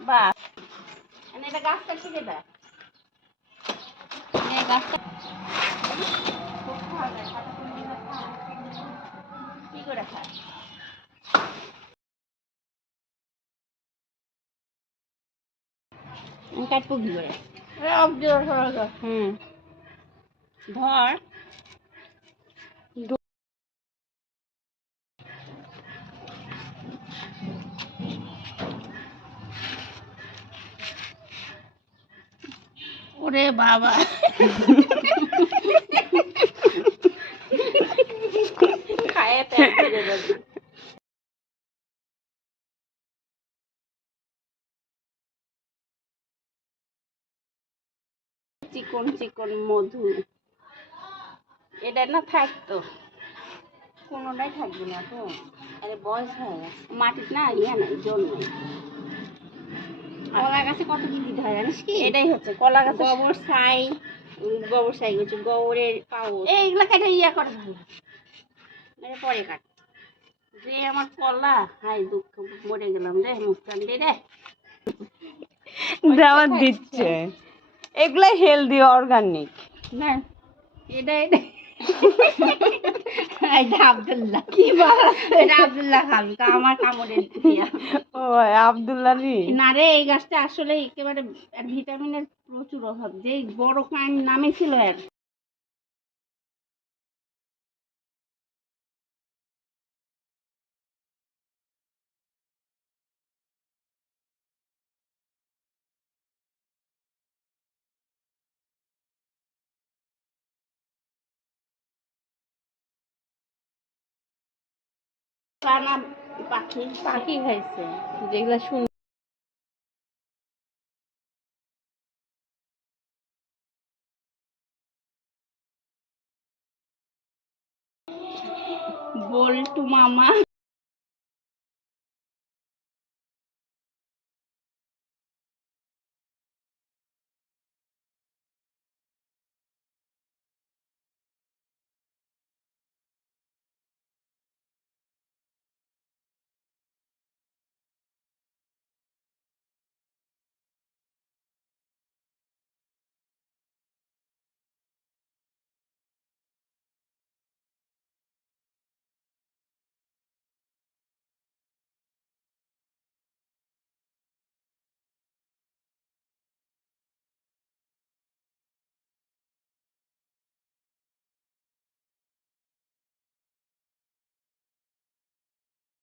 বা এটা গাছটা দেয়। কি করে খায়? কাটবো কি করে? হুম। ধর। ওরে বাবা। খায়। চিকন চিকন মধু। এটা না থাকতো কোনোটাই থাকবে না তো। আরে বয়স হয়ে গেছে। মাটির না ইয়া নাই কলা গাছে কত কি দিতে হয় জানিস কি? এটাই হচ্ছে কলা গাছ গোবর ছাই গোবর ছাই হচ্ছে গোবরের পাউচ। এইগুলা কেটে ইয়া করে ভালো। মানে পরে কাট। যে আমার কলা হাই দুঃখ মরে গেলাম রে মুস্কান দে রে। দাওয়াত দিচ্ছে। এগুলাই হেলদি অর্গানিক না এটা এটা। এটা আব্দুল্লাহ। কি এটা আব্দুল্লাহ খান তা আমার কামড়ের ও আব্দুল্লাহ রি না রে এই গাছটা আসলে একেবারে এর ভিটামিনের প্রচুর অভাব। যে বড় কান নামে ছিল এর পাখি পাখি খাইছে যেগুলা শুন বল্টু মামা।